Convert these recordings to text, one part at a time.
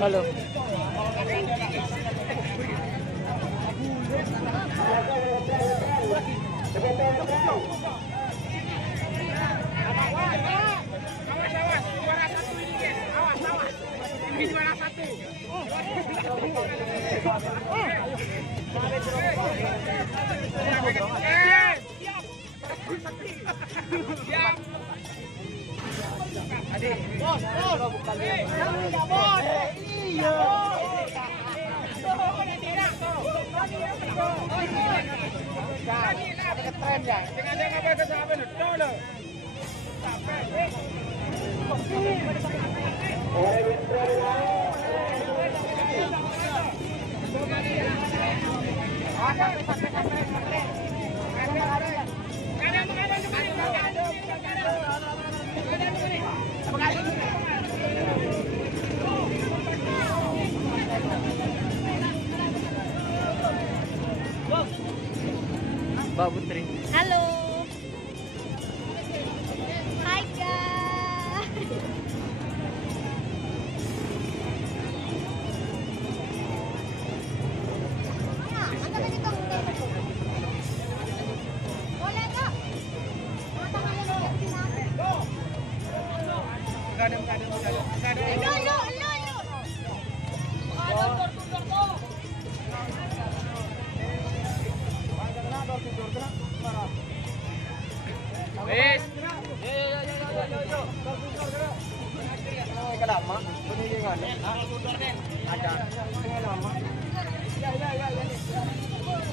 Halo. Mbak Putri. Halo. Hai guys. Boleh nggak?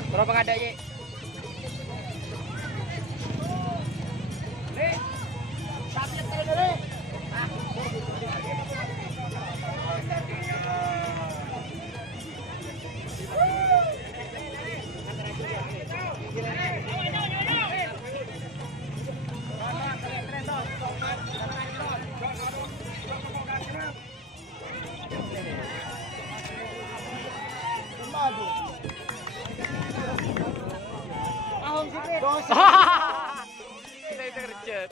Berapa ada ye? Kita itu kerjat.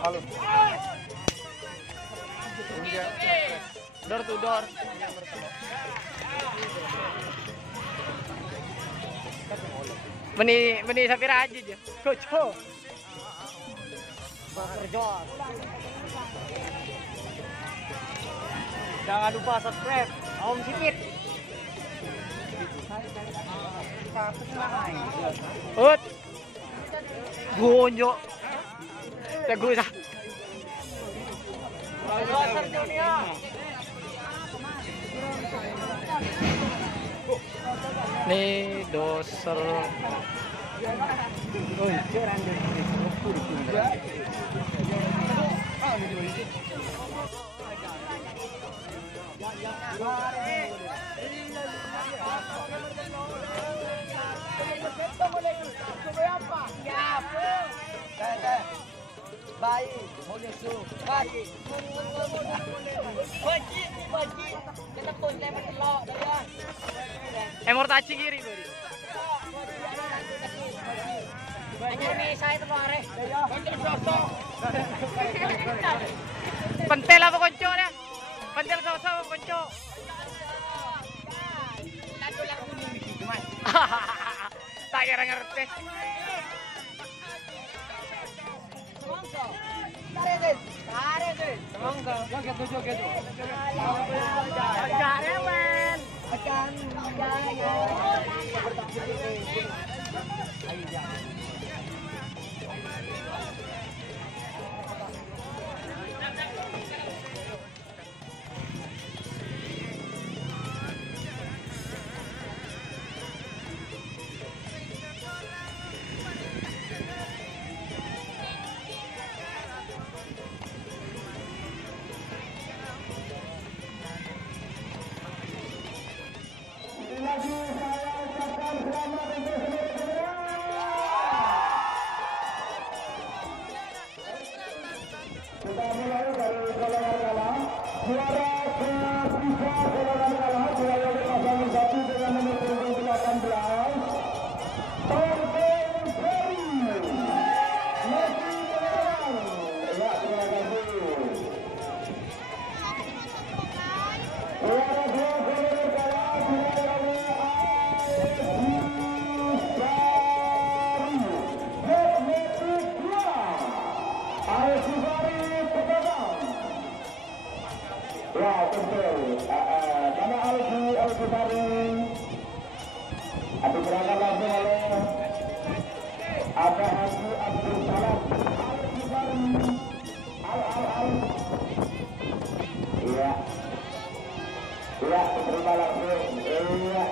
Halo. Door to door. Meni Sapira aja aja. Koco. Bekerja. Jangan lupa subscribe. Om Sikit. Ut. Gonjo. Teguh sah. Nih doser. Baik, boleh su. Baik. Baji. Kita pun lewat telok dia. Mortaci kiri beri. Ini saya telok areh. Pentel apa konco nya? Pentel sama konco. Tak kira ngerti. Akan lagi saya ucapkan selamat untuk seluruh kita mulai dari golongan kalah. Juara ketiga golongan kalah dilayani pasangan satu dengan nomor punggung 18. Torben Ferry. Messi Medan. Ya, terima kasih. Juara dua golongan kalah dilayani AFC Bari. Magnetic 2. AFC Bari Pegadang. Ya, betul. Nama Alfi Bari. Digerakkan langsung oleh Haji Abdul Salam. Alfi Bari. Al. Iya. Iya, terima langsung. Iya.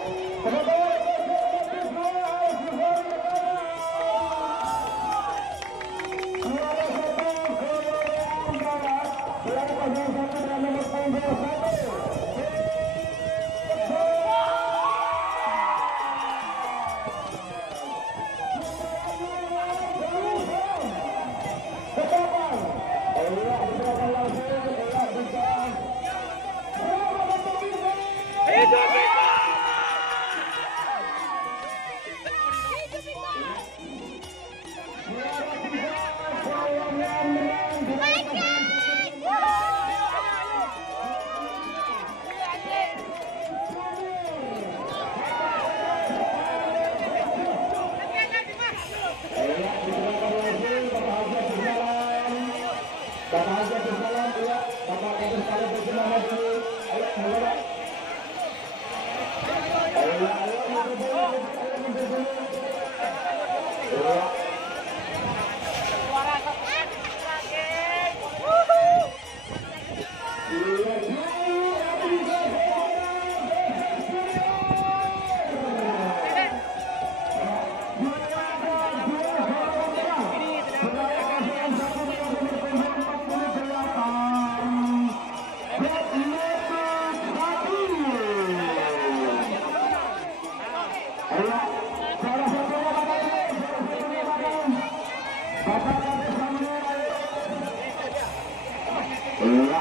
Semoga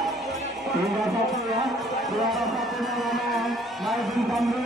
tinggal satu ya, juara satunya mana? Maizin Sambil